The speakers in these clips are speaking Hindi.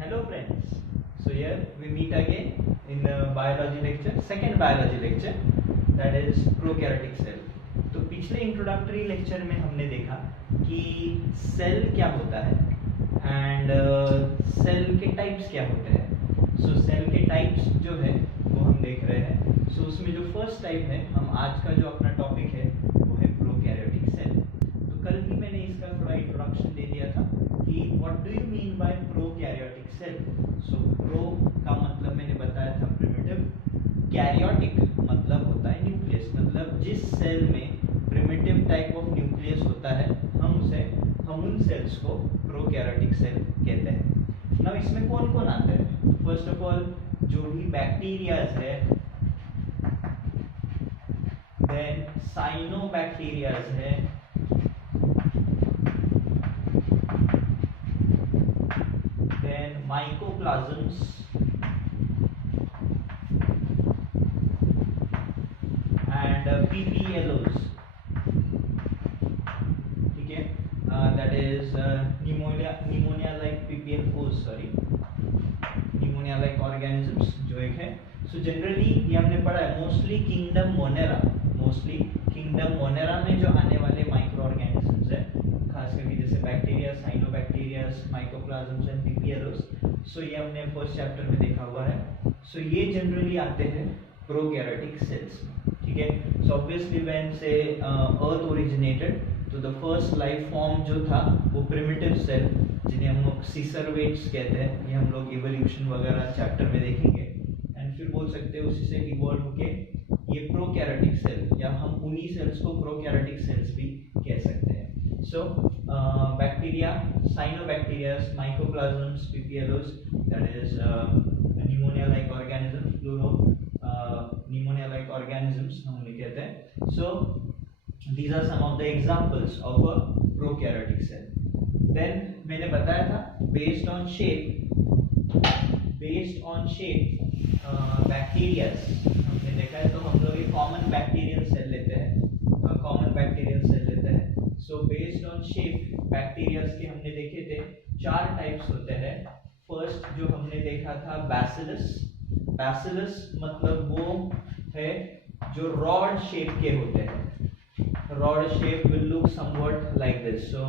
Hello friends. So here we meet again in biology lecture, second biology lecture, that is prokaryotic cell. तो पिछले इंट्रोडक्टरी लेक्चर में हमने देखा कि सेल क्या होता है एंड सेल के टाइप्स क्या होते हैं. सो सेल के टाइप्स जो है वो हम देख रहे हैं. सो उसमें जो फर्स्ट टाइप है, हम आज का जो अपना टॉपिक है वो है प्रोकैरियोटिक सेल. तो कल ही मैंने इसका थोड़ा इंट्रोडक्शन दे दिया था कि what do you mean by prokaryotic cell. So pro का मतलब मैंने बताया था प्रिमिटिव, कैरियोटिक मतलब होता है न्यूक्लियस, मतलब जिस सेल में प्रिमिटिव टाइप ऑफ न्यूक्लियस होता है हम उन सेल्स को प्रोकैरियोटिक सेल कहते हैं. नाउ इसमें कौन कौन आते हैं? फर्स्ट ऑफ ऑल जो भी बैक्टीरियाज है, देन साइनोबैक्टीरियाज है, then mycoplasms and PPLOs. ठीक है, that is pneumonia like PPLOs, sorry, pneumonia like organisms जो एक है. So generally ये हमने पढ़ा है मोस्टली किंगडम मोनेरा में जो आने वाले माइक्रो ऑर्गेनिजम्स है, खास करके जैसे बैक्टीरिया, साइनोबैक्टीरियाज, माइकोप्लाज्म्स एंड पीपीएलओस. सो ये हमने फर्स्ट चैप्टर में देखा हुआ है. सो ये जनरली आते हैं प्रोकैरियोटिक सेल्स. ठीक है. सो ऑब्वियसली व्हेन से अर्थ ओरिजिनेटेड, तो द फर्स्ट लाइफ फॉर्म जो था वो प्रिमिटिव सेल, जिन्हें हम लोग सीसरवेट्स कहते हैं. ये हम लोग इवोल्यूशन वगैरह चैप्टर में देखेंगे. एंड फिर बोल सकते हैं उसी से इवॉल्व होके ये प्रोकैरियोटिक सेल, या हम उन्हीं सेल्स को प्रोकैरियोटिक सेल्स भी कह सकते हैं. So bacteria, cyanobacteria, mycoplasms, PPLOs, that is pneumonia-like organisms, plural pneumonia-like organisms हम उन्हें कहते हैं. So these are some of the examples of a prokaryotic cell. Then मैंने बताया था based on shape bacteria हमने देखा है. तो हम लोग एक common bacterial cell लेते हैं. So based on shape bacterias के हमने देखे थे 4 टाइप्स होते हैं. फर्स्ट जो हमने देखा था बैसिलस मतलब वो है जो रॉड शेप के होते हैं. Rod shape will look something like this, so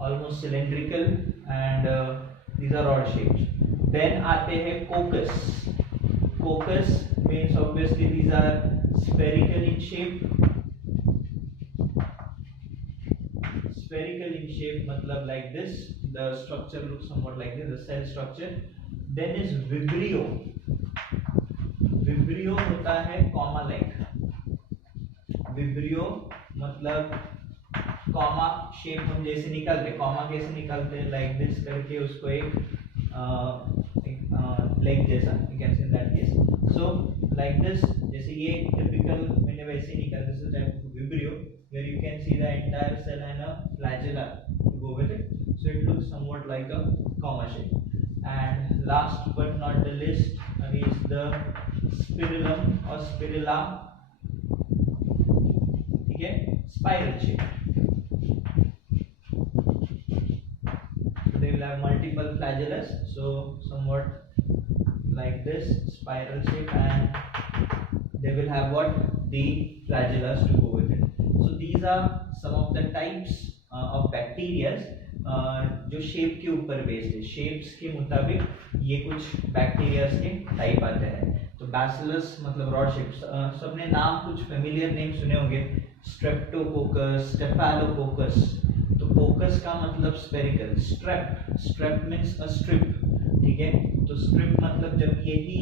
almost cylindrical and these are rod shapes. Then आते हैं coccus means obviously these are spherical in shape, matlab like this, the structure looks somewhat like this, the cell structure. Then is vibrio होता है comma like. vibrio मतलब comma shape हम जैसे निकालते, comma कैसे निकालते, like this करके उसको एक leg जैसा, you can say that case. So like this, जैसे ये typical मैंने वैसे निकाला, this is type of vibrio where you can see the entire cell and a flagella to go with it. So it looks somewhat like a comma shape. And last but not the least is the spirillum or spirilla. Okay, spiral shape. So they will have multiple flagellas, so somewhat like this spiral shape, and they will have what, the flagellas to go with it. So these are some of the types of bacteria जो शेप के ऊपर बेस्ड है. शेप्स के मुताबिक ये कुछ बैक्टीरियाज के टाइप आते हैं. तो बैसिलस मतलब रॉड शेप, सबने नाम कुछ फेमिलियर नेम सुने होंगे, स्ट्रेप्टोकोकस, स्टेफालोकोकस. तो कोकस का मतलब spherical, strep means a strip. ठीक है. तो स्ट्रिप मतलब जब यही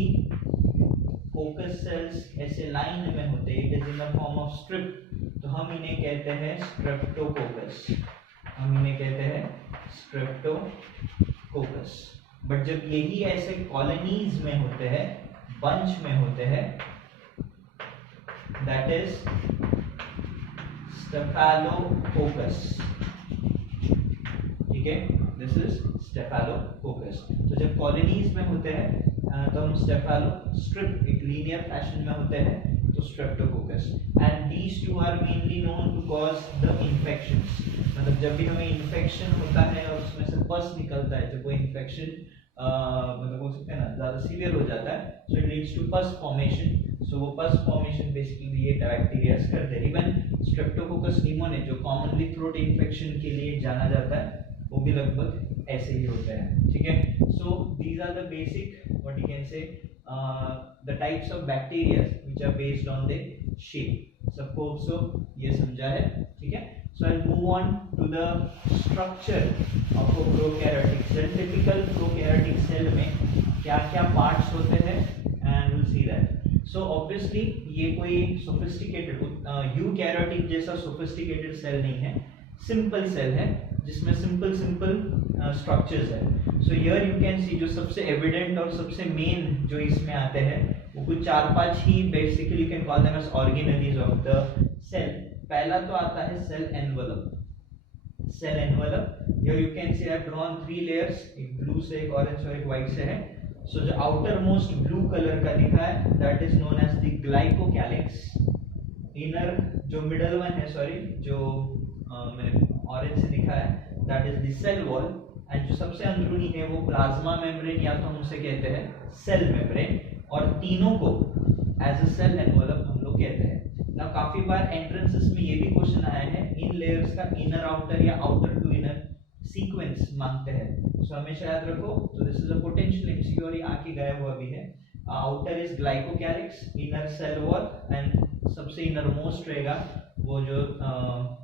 फोकस सेल्स ऐसे लाइन में होते हैं, it is in the form of strip, तो हम इन्हें कहते हैं स्ट्रेप्टोकोकस. बट जब यही ऐसे कॉलोनीज में होते हैं, बंच में होते हैं, दैट इज स्टेफालोकोकस. ठीक है, दिस इज स्टेफालोकोकस. तो जब कॉलोनीज में होते हैं तो हम स्ट्रिप एक लीनियर फैशन में होते हैं, तो streptococcus. And these two are mainly known to cause the infections. मतलब जब भी हमें इन्फेक्शन होता है और उसमें से पस निकलता है, जब वो इन्फेक्शन मतलब बोल सकते हैं ना ज्यादा सीवियर हो जाता है, so it leads to pus formation. So वो पस फॉर्मेशन बेसिकली ये बैक्टीरिया करते हैं। इवन स्ट्रेप्टोकोकस निमोनिया जो कॉमनली थ्रोट इन्फेक्शन के लिए जाना जाता है, वो भी लगभग ऐसे ही होते हैं, ठीक है। So these are the basic what you can say the types of bacteria which are based on the shape. सबको सो ये समझा है, ठीक है। So I'll move on to the structure of a prokaryotic cell. Typical prokaryotic cell में क्या-क्या parts होते हैं and we'll see that. So obviously ये कोई sophisticated eukaryotic जैसा sophisticated cell नहीं है, simple cell है जिसमें simple structures है. So here you can see जो सबसे evident और सबसे main जो इसमें आते हैं वो कुछ 4-5 ही basically you can call them as organelles of the cell. पहला तो आता है cell envelope. Cell envelope here you can see I have drawn 3 layers, एक ब्लू से, एक ऑरेंज और एक व्हाइट से है। सो जो आउटर मोस्ट ब्लू कलर का दिखा है that is known as the glycocalyx. Inner जो मिडल वन है, सॉरी जो मैंने ऑरेंज से दिखा है that is the cell wall, and जो सबसे अंदरूनी है वो प्लाज्मा मेम्ब्रेन या तो हम उसे कहते हैं सेल मेम्ब्रेन, और तीनों को एज अ सेल एनवेलप हम लोग कहते हैं। ना काफी बार एंट्रेंसेस में ये भी क्वेश्चन आया है इन लेयर्स का इनर आउटर या आउटर टू इनर सीक्वेंस मांगते हैं, सो हमेशा याद रखो। तो this is a potential MCQ और ये आके गया हुआ भी है। Outer is glycocalyx, inner cell wall, and सबसे इनर मोस्ट रहेगा वो जो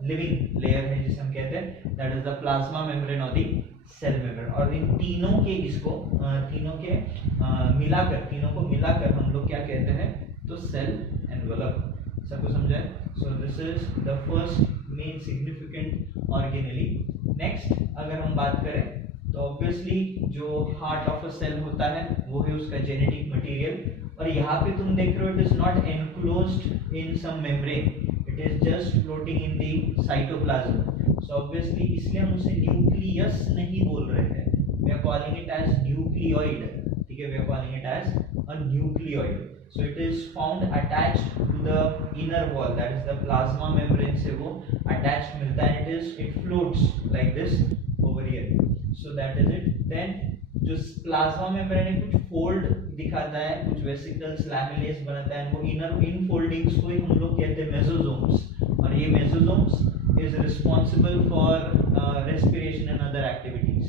लिविंग लेयर है जिसे हम कहते हैं that is the plasma membrane और द सेल मेम्ब्रेन। और इन तीनों के इसको तीनों को मिलाकर हम लोग क्या कहते हैं, तो सेल एनवेलप। सबको समझा है? So this is the first main significant organelle. Next अगर हम बात करें तो ऑब्वियसली जो हार्ट ऑफ अ सेल होता है वो है उसका जेनेटिक मटेरियल, और यहाँ पे तुम देख रहे हो it is not enclosed in some membrane, it is just floating in the cytoplasm. So obviously इसलिए हम उसे न्यूक्लियस नहीं बोल रहे हैं, we are calling it as nucleoid, ठीक है, we are calling it as a nucleoid. So it is found attached to the inner wall, that is the plasma membrane से वो attached मिलता है, it floats like this over here, so that is it. Then जो plasma membrane है कुछ fold दिखाता है, कुछ vesicles lamellase बनाता है, वो inner infoldings को ही हम लोग कहते हैं mesosomes, और ये mesosomes is responsible for respiration and other activities.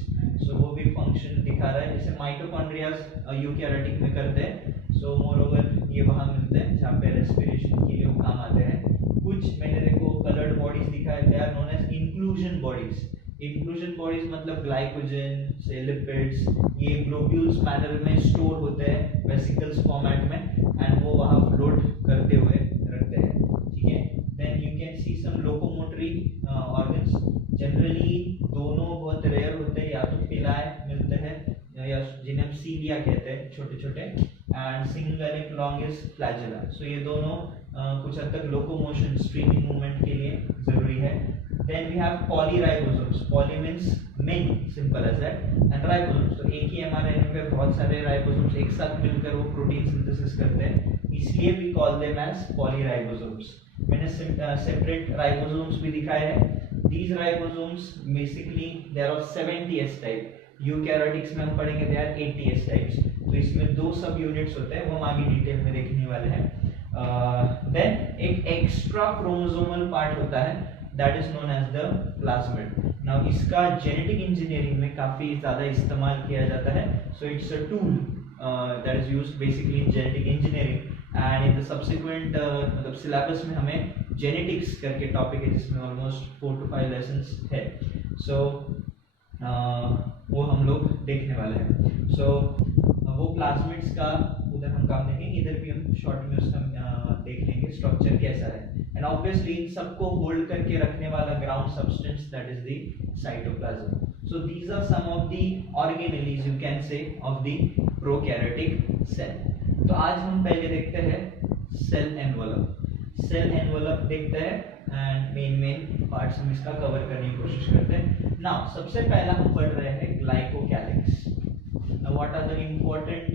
So वो भी function दिखा रहा है, जैसे माइटोकॉन्ड्रिया यूकैरियोटिक में करते हैं। सो मोर ओवर ये वहाँ मिलते हैं जहाँ पे रेस्पिरेशन के लिए वो काम आते हैं। कुछ मैंने देखो कलर्ड बॉडीज दिखाए, they are known as inclusion bodies. Inclusion bodies मतलब ग्लाइकोजन से लिपिड्स, ये ग्लोब्यूल्स मैनर में स्टोर होते हैं वेसिकल्स फॉर्मेट में, एंड वो वहाँ फ्लोट करते हुए रखते हैं, ठीक है। Then you can see some locomotory organs, generally दोनों बहुत रेयर होते हैं, या तो पिलाए मिलते हैं या जिन्हें हम सीलिया कहते हैं, छोटे छोटे, एंड सिंगल एक लॉन्गेस्ट फ्लैजेला। सो ये दोनों कुछ हद तक लोकोमोशन स्ट्रीमिंग मूवमेंट के लिए जरूरी है। Then we have polyribosomes, poly means many, simple as that, and ribosomes, तो एक ही एमआरएनए पे बहुत सारे राइबोसोम्स एक साथ मिलकर वो प्रोटीन सिंथेसिस करते हैं, इसलिए वी कॉल देम एज पॉलीराइबोसोम्स। मैंने सेपरेट राइबोसोम्स भी दिखाए हैं। These ribosomes basically there are 70s type, eukaryotics में हम पढ़ेंगे there are 80s types, तो इसमें दो सब यूनिट्स होते हैं, वो हम आगे डिटेल में देखने वाले हैं। देन एक एक्स्ट्रा क्रोमोसोमल पार्ट होता है that is known as the plasmid. Now इसका जेनेटिक इंजीनियरिंग में काफी ज्यादा इस्तेमाल किया जाता है, so it's a tool that is used basically in genetic engineering, and in the subsequent मतलब सिलेबस में हमें जेनेटिक्स करके टॉपिक है जिसमें ऑलमोस्ट 4 to 5 लेसन्स है, सो वो हम लोग देखने वाले हैं। सो वो प्लाज्मिड्स का उधर हम काम देखेंगे, इधर भी हम शॉर्ट में उसका देख लेंगे स्ट्रक्चर कैसा है, एंड ऑब्वियसली इन सबको होल्ड करके रखने वाला ground substance that is the cytoplasm. So these are some of the organelles you can say of the prokaryotic cell. तो आज हम पहले देखते हैं सेल एनवेलप। सेल एनवेलप देखते हैं एंड मेन पार्ट्स हम इसका कवर करने की कोशिश करते हैं। नाउ सबसे पहला हम पढ़ रहे हैं glycocalyx. Now what are the important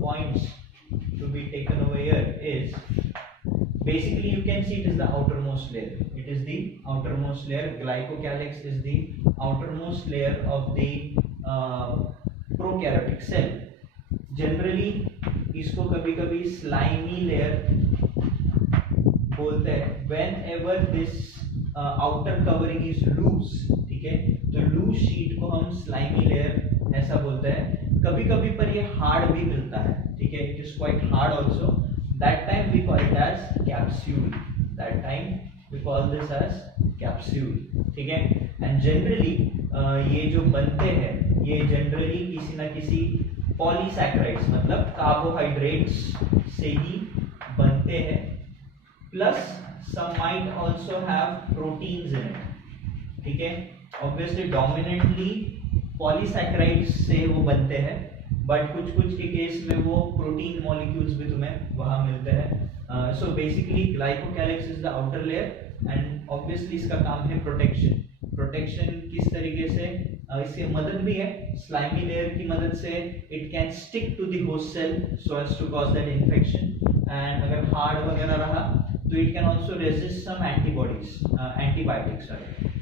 points to be taken over here is basically you can see it is the outermost layer. It is the outermost layer. Glycocalyx is the outermost layer of the prokaryotic cell. Generally इसको कभी कभी स्लाइमी लेयर बोलते हैं। Whenever this outer covering is loose, ठीक है, तो लूज शीट को हम स्लाइमी लेयर ऐसा बोलते हैं। कभी कभी पर ये हार्ड भी मिलता है, ठीक है, it is quite hard also, that time we call it as capsule, that time we call this as capsule, ठीक है। एंड जनरली ये जो बनते हैं ये जनरली किसी ना किसी पॉलीसैकेराइड्स मतलब कार्बोहाइड्रेट्स से ही बनते हैं, plus some might also have proteins in it, ठीक है। obviously dominantly polysaccharides से वो बनते हैं, बट कुछ कुछ के केस में वो प्रोटीन मॉलिक्यूल्स भी तुम्हें वहां मिलते हैं। So basically glycocalyx is the outer layer and obviously इसका काम है प्रोटेक्शन। प्रोटेक्शन किस तरीके से, इसकी मदद भी है, स्लाइमी लेयर की मदद से it can stick to the host cell so as to cause that infection, and अगर हार्ड वगैरह रहा तो it can also resist some antibodies, antibiotics,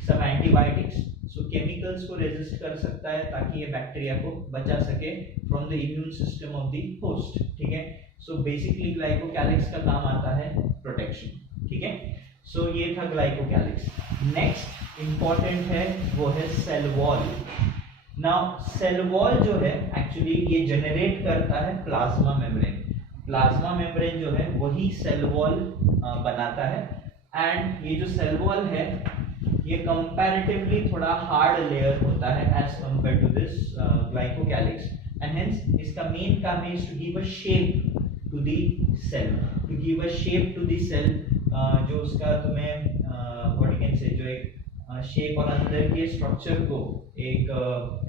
सब एंटीबायोटिक्स, सो केमिकल्स को रेजिस्ट कर सकता है ताकि ये बैक्टीरिया को बचा सके from the immune system of the host, ठीक है। सो बेसिकली ग्लाइकोकैलिक्स का काम आता है प्रोटेक्शन, ठीक है। सो ये था ग्लाइकोकैलिक्स। नेक्स्ट इंपॉर्टेंट है वो है cell wall. Now cell wall जो है एक्चुअली ये जनरेट करता है प्लाज्मा मेम्ब्रेन। प्लाज्मा मेम्ब्रेन जो है वही सेल वॉल बनाता है, एंड ये जो सेल वॉल है ये कंपैरेटिवली थोड़ा हार्ड लेयर होता है as compare to this glycocalyx, and hence इसका मेन काम है to give a shape to the cell, to give a shape to the cell, जो उसका तुम्हें व्हाट यू कैन से जो एक शेप और अंदर के स्ट्रक्चर को एक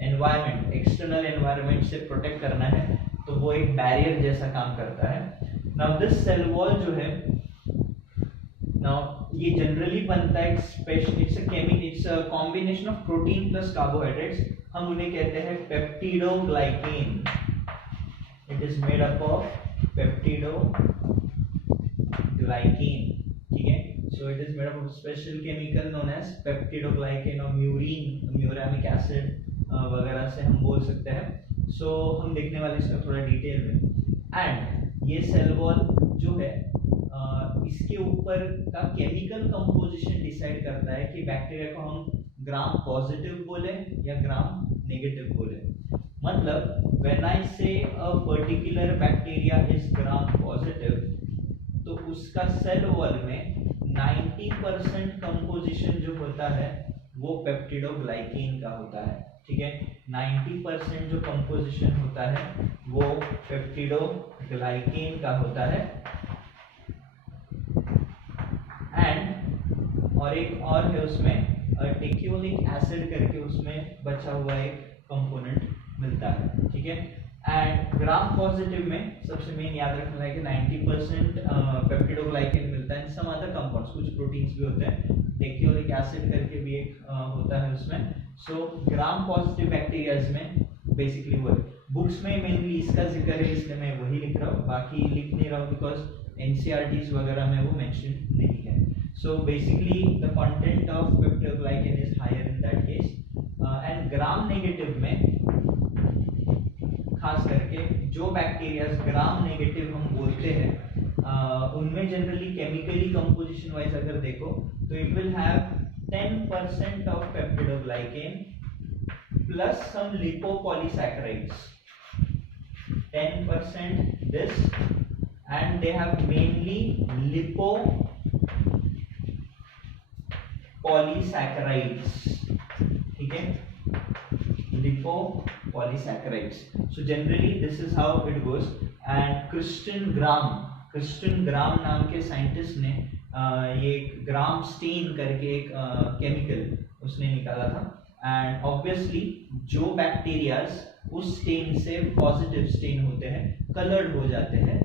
एनवायरनमेंट, एक्सटर्नल एनवायरनमेंट से प्रोटेक्ट करना है, तो वो एक बैरियर जैसा काम करता है। नाउ दिस सेल वॉल जो है, नाउ ये जनरली बनता है it's a combination of protein plus carbohydrates, हम उन्हें कहते हैं peptidoglycan. It is made up of peptidoglycan, ठीक है। So it is made up of a special chemical known as peptidoglycan or murine, muramic acid वगैरह से हम बोल सकते हैं। So हम देखने वाले इसका थोड़ा डिटेल में। एंड ये सेल वॉल जो है इसके ऊपर का केमिकल कंपोजिशन डिसाइड करता है कि बैक्टीरिया को हम ग्राम पॉजिटिव बोले या ग्राम नेगेटिव बोले। मतलब व्हेन आई से a particular bacteria is gram positive, तो उसका सेल वॉल में 90% कंपोजिशन जो होता है वो पेप्टिडोग्लाइकेन का होता है, ठीक है। 90% जो कंपोजिशन होता है वो पेप्टिडोग्लाइकेन का होता है। एंड और एक और है उसमें टेक्योलिक एसिड करके उसमें बचा हुआ एक कंपोनेंट मिलता है, ठीक है। एंड ग्राम पॉजिटिव में सबसे मेन याद रखना है कि 90% पेप्टिडोग्लाइकेन मिलता है, सम अदर कंपाउंड्स, कुछ प्रोटीन्स भी होते हैं, टेक्योलिक एसिड करके भी एक होता है उसमें। सो ग्राम पॉजिटिव बैक्टीरियाज में बेसिकली वो है। बुक्स में मेनली इसका जिक्र है इसलिए मैं वही लिख रहा हूँ, बाकी लिख नहीं रहा हूँ बिकॉज एनसीईआरटीज वगैरह में वो मेंशन नहीं है। So basically the content of peptidoglycan is higher in that case. And gram negative में खास करके जो बैक्टीरिया ग्राम नेगेटिव हम बोलते हैं उनमें जनरली केमिकली कंपोजिशन वाइज अगर देखो तो it will have 10% of peptidoglycan plus some lipopolysaccharides, 10% this, and they have mainly lipopolysaccharides, ठीक है, lipopolysaccharides. So generally this is how it goes. And Christian Gram नाम के साइंटिस्ट ने ये ग्राम स्टेन करके एक केमिकल उसने निकाला था। एंड ऑब्वियसली जो बैक्टीरियाज उस स्टेन से पॉजिटिव स्टेन होते हैं, कलर्ड हो जाते हैं,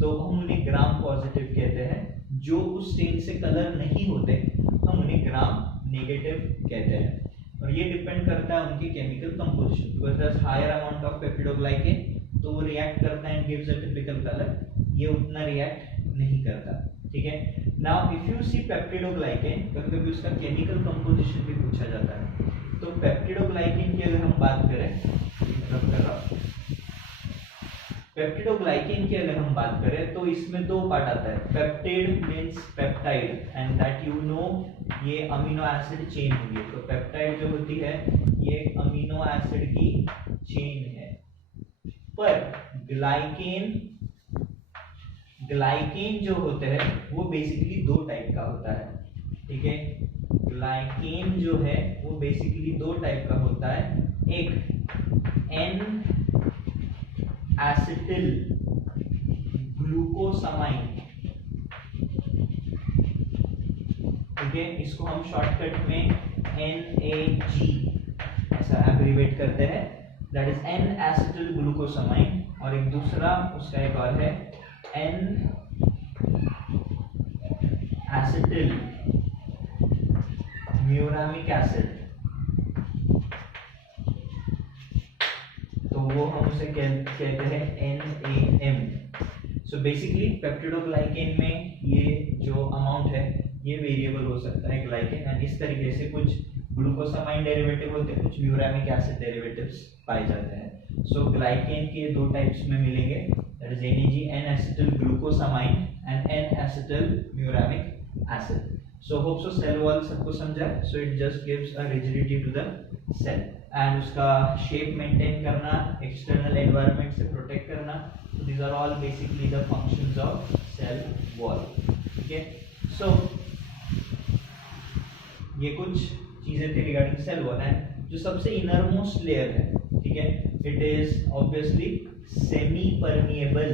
तो हम उन्हें ग्राम पॉजिटिव कहते हैं। जो उस स्टेन से कलर नहीं होते हम उन्हें ग्राम नेगेटिव कहते हैं। और ये डिपेंड करता है उनकी chemical composition, because there is higher amount of peptidoglycan तो वो रिएक्ट करता है and gives a typical colour, ये उतना रिएक्ट नहीं करता, ठीक है। Now if you see peptidoglycan, कभी-कभी उसका केमिकल कंपोजिशन भी पूछा जाता है, तो पेप्टिडोग्लाइकेन की अगर हम बात करें रब कर रहा हूं। पेप्टिडोग्लाइकेन की अगर हम बात करें तो इसमें दो पार्ट आता है, peptid means peptide and that you know ये अमीनो एसिड चेन होगी। तो पेप्टाइड जो होती है ये अमीनो एसिड की चेन है। पर ग्लाइकेन जो होते हैं वो बेसिकली दो टाइप का होता है, ठीक है। ग्लाइकेन जो है वो बेसिकली दो टाइप का होता है, एक एन एसिटिल ग्लूकोसामाइन, ठीक है, इसको हम शॉर्टकट में NAG ऐसा एब्रीवेट करते हैं, that is an acetyl glucosamine. और एक दूसरा उसका एक और है एन एसिटिल म्यूरामिक एसिड, तो वो हम उसे कहते हैं NAM। सो बेसिकली पेप्टिडोग्लाइकेन में ये जो अमाउंट है ये वेरिएबल हो सकता है ग्लाइकेन, एंड इस तरीके से कुछ ग्लूकोसामाइन डेरिवेटिव होते हैं, कुछ म्यूरामिक एसिड डेरिवेटिव्स पाए जाते हैं। सो ग्लाइकेन के दो टाइप्स में मिलेंगे, that is NAG N acetyl glucosamine and N acetyl muramic acid. So hope so cell wall सबको समझा। So it just gives a rigidity to the cell and उसका शेप मेंटेन करना, एक्सटर्नल एनवायरनमेंट से प्रोटेक्ट करना, these are all basically the functions of cell wall, ठीक है। सो ये कुछ चीजें थी रिगार्डिंग सेल वॉल। एंड जो सबसे इनर मोस्ट लेयर है, ठीक है, it is obviously semi permeable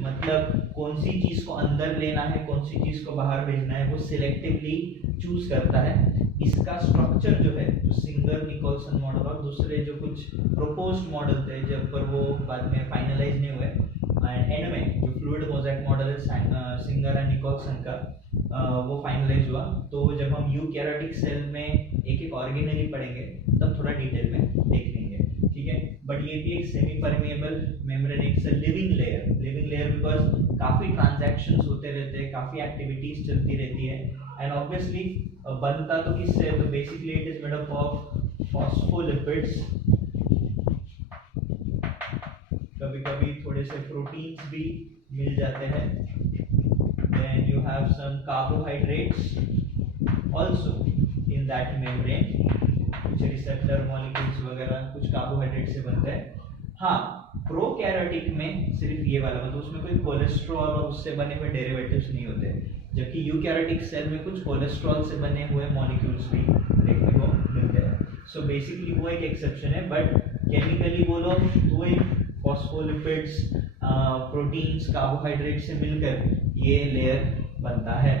मतलब कौन सी चीज को अंदर लेना है, कौन सी चीज को बाहर भेजना है, वो सिलेक्टिवली चूज करता है। इसका स्ट्रक्चर जो है, जो सिंगर निकोलसन मॉडल और दूसरे जो कुछ प्रोपोज्ड मॉडल थे जब पर वो बाद में फाइनलाइज नहीं हुए, एंड में जो फ्लूइड मोज़ेक मॉडल है सिंगर एंड निकोलसन का, वो फाइनलाइज हुआ। तो जब हम यूकैरियोटिक सेल में एक एक ऑर्गेनेली पढ़ेंगे तब थोड़ा डिटेल में देख लेंगे, ठीक है। बट ये भी एक सेमी परमिएबल मेम्ब्रेन, एक लिविंग लेयर बिकॉज काफी ट्रांजैक्शंस होते रहते हैं, काफी एक्टिविटीज चलती रहती है, एंड ऑब्वियसली बनता तो किससे, तो basically it is made up of phospholipids, कभी कभी थोड़े से प्रोटीन्स भी मिल जाते हैं, then you have some carbohydrates also in that membrane, कुछ रिसेप्टर मॉलिक्यूल्स वगैरह कुछ कार्बोहाइड्रेट से बनते हैं। हाँ, प्रोकैरियोटिक में सिर्फ ये वाला, मतलब उसमें कोई कोलेस्ट्रॉल और उससे बने हुए डेरिवेटिव्स नहीं होते, जबकि यूकैरियोटिक सेल में कुछ कोलेस्ट्रॉल से बने हुए मॉलिक्यूल्स भी देखने को मिलते हैं। सो बेसिकली वो एक एक्सेप्शन है, बट केमिकली बोलो तो एक फॉस्फोलिपिड्स, प्रोटीन्स, कार्बोहाइड्रेट से मिलकर ये लेयर बनता है।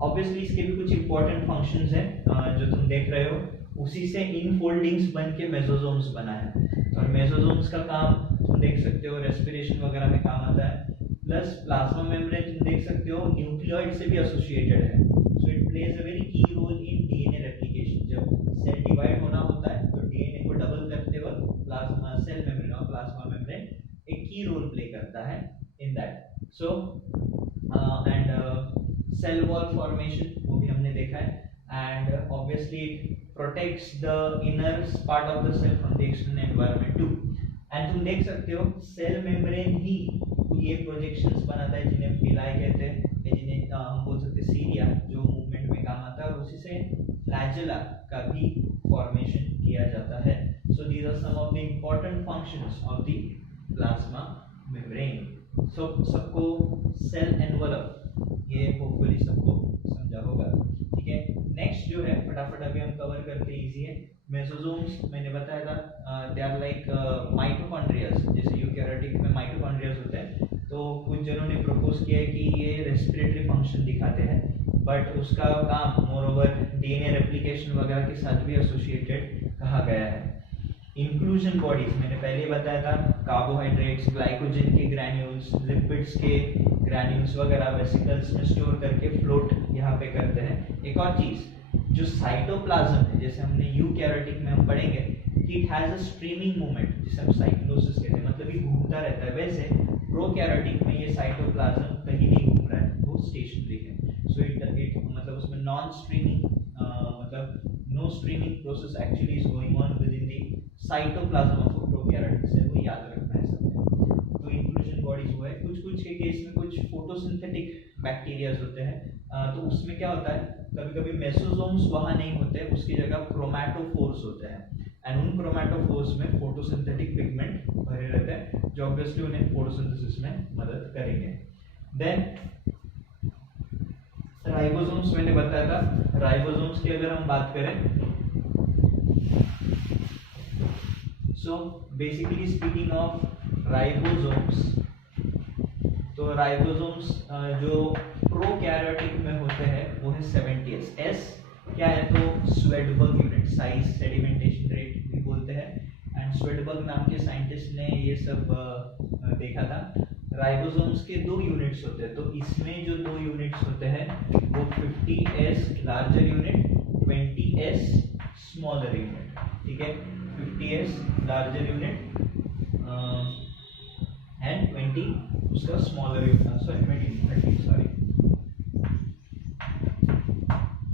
ऑब्वियसली इसके भी कुछ इंपॉर्टेंट फंक्शंस हैं जो तुम देख रहे हो, उसी से इनफोल्डिंग्स बन के मेसोसोम्स बना है, और मेसोसोम्स का काम तुम देख सकते हो रेस्पिरेशन वगैरह में काम आता है। प्लस प्लाज्मा मेम्ब्रेन तुम देख सकते हो न्यूक्लियोइड से भी एसोसिएटेड है, so it plays a very key role in DNA replication. जब सेल डिवाइड होना होता है तो डीएनए को डबल करते वक्त प्लाज्मा सेल मेम्ब्रेन और प्लाज्मा मेम्ब्रेन एक की रोल प्ले करता है in that. So and cell wall formation वो भी हमने देखा है, and obviously it protects the inner part of the cell from the external environment too। and तुम देख सकते हो सेल मेम्ब्रेन ही ये प्रोजेक्शंस बनाता है जिन्हें पिलाई कहते हैं, या जिन्हें हम बोल सकते हैं सीरिया, जो मूवमेंट में काम आता है, और उसी से फ्लैजेला का भी फॉर्मेशन किया जाता है। So these are some of the important functions of the plasma membrane. So सबको सेल एनवेलप ये होपफुली सबको समझा होगा, ठीक है। नेक्स्ट जो है फटाफट अभी हम कवर करते हैं, इजी है। मेसोसोम्स मैंने बताया था, दे आर लाइक माइटोकॉन्ड्रियाज, जैसे यूकैरियोटिक में माइटोकॉन्ड्रियाज होते हैं, तो कुछ जनों ने प्रपोज किया है कि ये रेस्पिरेटरी फंक्शन दिखाते हैं, बट उसका काम मोर ओवर डीएनए रेप्लिकेशन वगैरह के साथ भी एसोसिएटेड कहा गया है। इंक्लूजन बॉडीज मैंने पहले बताया था, कार्बोहाइड्रेट्स, ग्लाइकोजन के ग्रैन्यूल्स, लिपिड्स के ग्रैन्यूल्स वगैरह वेसिकल्स में स्टोर करके फ्लोट यहाँ पे करते हैं। एक और चीज जो साइटोप्लाज्म है, जैसे हमने यूकैरियोटिक में हम पढ़ेंगे कि it has a streaming movement, जिसे हम साइक्लोसिस कहते हैं, मतलब ये घूमता रहता है। वैसे प्रोकैरियोटिक में ये साइटोप्लाज्म कहीं नहीं घूम रहा है, वो स्टेशनरी है। सो इट मतलब उसमें नॉन स्ट्रीमिंग मतलब streaming process actually is going on within the cytoplasm of a prokaryotic cell, वो याद रखना है सबने। तो इंक्लूजन बॉडीज वो है, कुछ कुछ के केस में कुछ फोटोसिंथेटिक बैक्टीरियाज होते हैं, तो उसमें क्या होता है, कभी कभी मेसोसोम्स वहाँ नहीं होते, उसकी जगह क्रोमैटोफोर्स होते हैं, एंड उन क्रोमैटोफोर्स में फोटोसिंथेटिक पिगमेंट भरे रहते हैं जो ऑब्वियसली उन्हें फोटोसिंथेसिस में मदद करेंगे। देन राइबोसोम्स मैंने बताया था, राइबोसोम्स की अगर हम बात करें, so basically speaking of ribosomes, तो राइबोसोम्स जो प्रोकैरियोटिक में होते हैं वो है 70S। एस क्या है, तो Svedberg unit, size sedimentation rate भी बोलते हैं, एंड स्वेडबर्ग नाम के साइंटिस्ट ने ये सब देखा था। राइबोसोम्स के 2 यूनिट्स होते हैं, तो इसमें जो 2 यूनिट्स होते हैं वो 50S larger unit, 20S smaller unit, ठीक है, 50S लार्जर यूनिट एंड 20 उसका स्मॉलर यूनिट, सॉरी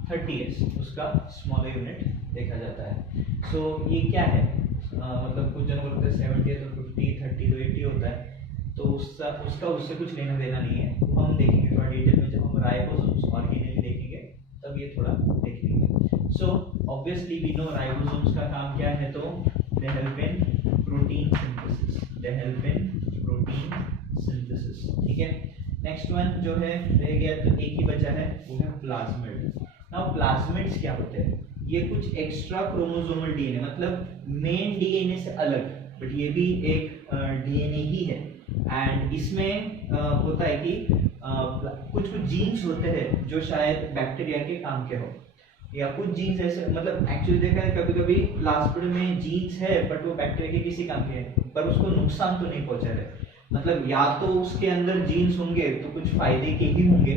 30S उसका स्मॉलर यूनिट देखा जाता है। सो ये क्या है, मतलब कुछ जनों को लगता है 70 तो 50, 30 तो 80 होता है, तो उसका उससे कुछ लेना देना नहीं है, वो हम देखेंगे थोड़ा डिटेल में जब हम राइबोसोम्स ऑर्गेनली देखेंगे, तब ये थोड़ा देख लेंगे। So obviously we know ribosomes का काम क्या है, तो they help in protein synthesis, they help in protein synthesis, ठीक है। नेक्स्ट वन जो है रह गया, तो एक ही बचा है, वो है प्लाज्मिड। नाउ प्लाज्मिड्स क्या होते हैं, ये कुछ एक्स्ट्रा क्रोमोसोमल डीएनए, मतलब मेन डीएनए से अलग, बट ये भी एक डीएनए ही है, एंड इसमें होता है कि कुछ कुछ जीन्स होते हैं जो शायद बैक्टीरिया के काम के हो, या कुछ जीन्स ऐसे, मतलब एक्चुअली देखा है कभी कभी प्लाज्मिड में जीन्स है बट वो बैक्टीरिया के किसी काम के हैं, पर उसको नुकसान तो नहीं पहुंचा रहे, मतलब या तो उसके अंदर जीन्स होंगे तो कुछ फायदे के ही होंगे,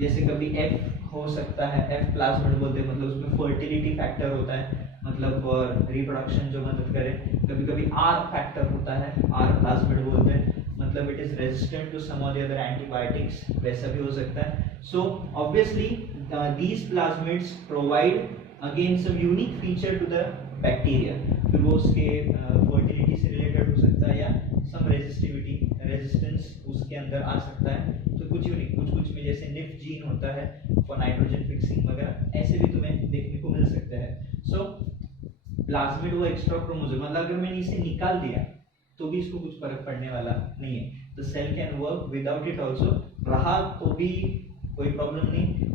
जैसे कभी एफ हो सकता है, एफ प्लाज्मिड बोलते हैं, मतलब उसमें फर्टिलिटी फैक्टर होता है, मतलब रिप्रोडक्शन जो मदद करे, कभी कभी आर फैक्टर होता है, आर प्लाज्मिड बोलते हैं, मतलब it is resistant to some of the other antibiotics, वैसा भी हो सकता है। So obviously these plasmids provide again some unique feature to the bacteria, फिर वो उसके फर्टिलिटी से रिलेटेड हो सकता है या सम रेजिस्टेंस उसके अंदर आ सकता है, तो कुछ यूनिक, कुछ में जैसे निफ जीन होता है फॉर नाइट्रोजन फिक्सिंग वगैरह, ऐसे भी तुम्हें देखने को मिल सकते हैं। सो प्लाज्मिड वो एक्स्ट्रा क्रोमोसोम, मतलब अगर मैंने इसे निकाल दिया तो भी इसको कुछ फर्क पड़ने वाला नहीं है, the cell can work without it also, रहा तो भी कोई प्रॉब्लम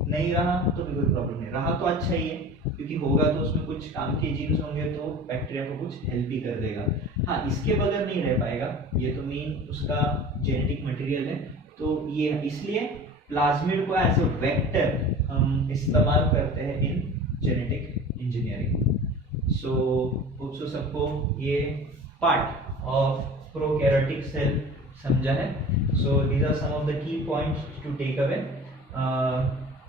नहीं रहा तो भी कोई प्रॉब्लम नहीं, रहा तो अच्छा ही है, क्योंकि होगा तो उसमें कुछ काम के जीन्स होंगे तो बैक्टीरिया को कुछ हेल्प ही कर देगा। हाँ, इसके बगैर नहीं रह पाएगा, ये तो मेन उसका जेनेटिक मटेरियल है, तो ये इसलिए प्लाज्मिड को एज अ वेक्टर हम इस्तेमाल करते हैं in genetic engineering. So hope so सबको ये पार्ट ऑफ प्रोकैरियोटिक सेल समझा है। So these are some of the key points to take away.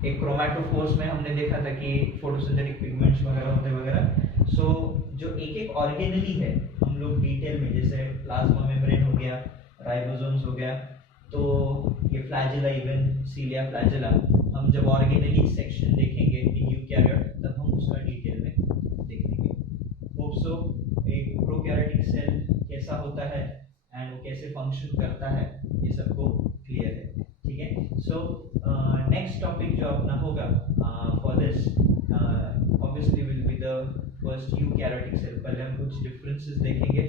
एक क्रोमैटोफोर्स में हमने देखा था कि फोटोसिंथेटिक पिगमेंट्स वगैरह होते वगैरह। सो जो एक एक ऑर्गेनली है हम लोग डिटेल में, जैसे प्लाज्मा मेम्ब्रेन हो गया, राइबोसोम्स हो गया, तो ये फ्लैजेला, इवन सीलिया फ्लैजेला, हम जब ऑर्गेनली सेक्शन देखेंगे इन यूकैरियोट तब हम उसका डिटेल में देखेंगे। होप सो एक प्रोकैरियोटिक सेल कैसा होता है एंड वो कैसे फंक्शन करता है ये सबको क्लियर है, ठीक है। सो नेक्स्ट टॉपिक जो अपना होगा for this obviously will be the first eukaryotic cell. पहले हम कुछ डिफरेंसेस देखेंगे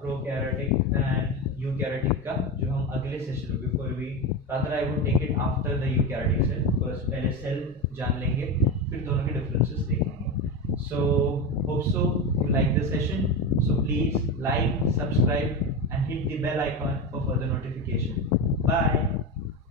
प्रोकैरियोटिक एंड यूकैरियोटिक का, जो हम अगले सेशन में, before we rather I would take it after the eukaryotic cell, first पहले सेल जान लेंगे फिर दोनों के डिफरेंसेस देखेंगे। So hope so you like the session, so please like, subscribe and hit the bell icon for further notification. Bye.